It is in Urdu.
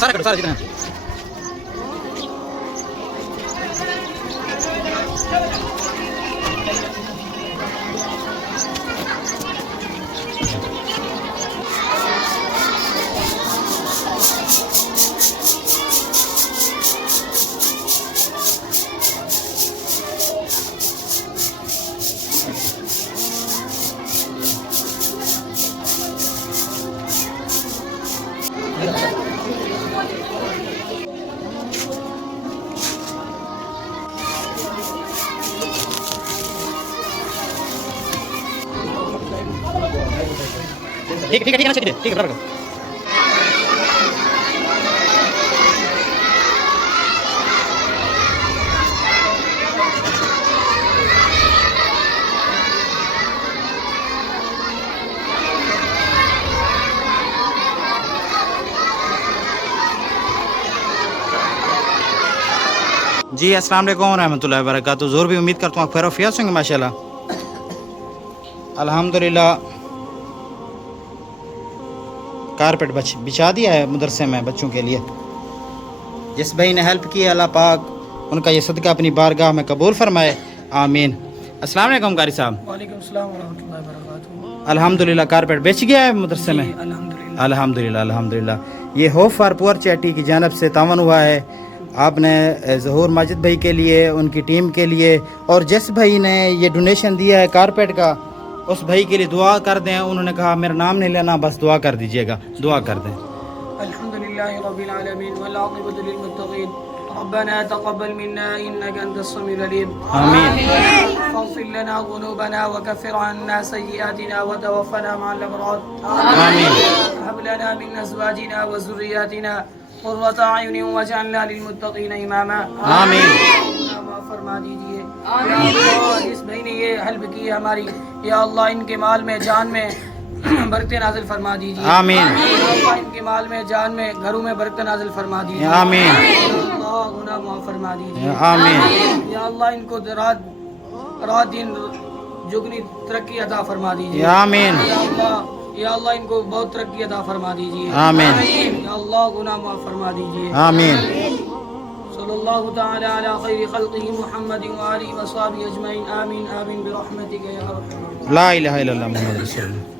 سارا کٹو سارا جتنا ٹھیک ہے ٹھیک ہے ٹھیک ہے برابر جی السلام علیکم ورحمۃ اللہ وبرکاتہ. زور بھی امید کرتا ہوں آپ خیریت سے ہوں گے ماشاء اللہ. الحمدللہ کارپیٹ بچھا دیا ہے مدرسے میں بچوں کے لیے. جس بھائی نے ہیلپ کی اللہ پاک ان کا یہ صدقہ اپنی بارگاہ میں قبول فرمائے, آمین. السلام علیکم قاری صاحب. وعلیکم السلام ورحمۃ اللہ وبرکاتہ. الحمدللہ کارپیٹ بیچ گیا ہے مدرسے میں. الحمدللہ الحمدللہ الحمدللہ. یہ ہوپ فار پور چیٹی کی جانب سے تعاون ہوا ہے. آپ نے ظہور ماجد بھائی کے لیے, ان کی ٹیم کے لیے, اور جس بھائی نے یہ ڈونیشن دیا ہے کارپیٹ کا اس بھائی کے لیے دعا کر دیں. انہوں نے کہا میرا نام نہیں لینا, بس دعا کر دیجئے گا, دعا کر دیں. الحمدللہ رب العالمین والعاقبۃ للمتقین. ربنا تقبل منا انك انت السميع العليم. آمین. فاغفر لنا ذنوبنا وكفر عنا سيئاتنا وتوفنا مع الابرار. آمین. هب لنا من ازواجنا وذرياتنا قرة اعین واجعلنا للمتقین اماما. آمین. فرما دیجیے. اس بھائی نے یہ حلب کی ہے ہماری, یا اللہ ان کے مال میں جان میں برکت نازل فرما دیجیے. آمین. یا اللہ ان کے مال میں جان میں گھروں میں برکت نازل فرما دیجیے. آمین. یا اللہ گناہ معاف فرما دیجیے. آمین. یا اللہ ان کو رات دن جگنی ترقی عطا فرما دیجیے. آمین. یا اللہ ان کو بہت ترقی عطا فرما دیجیے. آمین. یا اللہ گناہ معاف فرما دیجیے. آمین. صلی اللہ تعالی علی خیر خلقہ محمد وآلہ وصحبہ اجمعین. آمین آمین برحمتک یا ارحم الراحمین. لا الہ الا اللہ محمد رسول اللہ.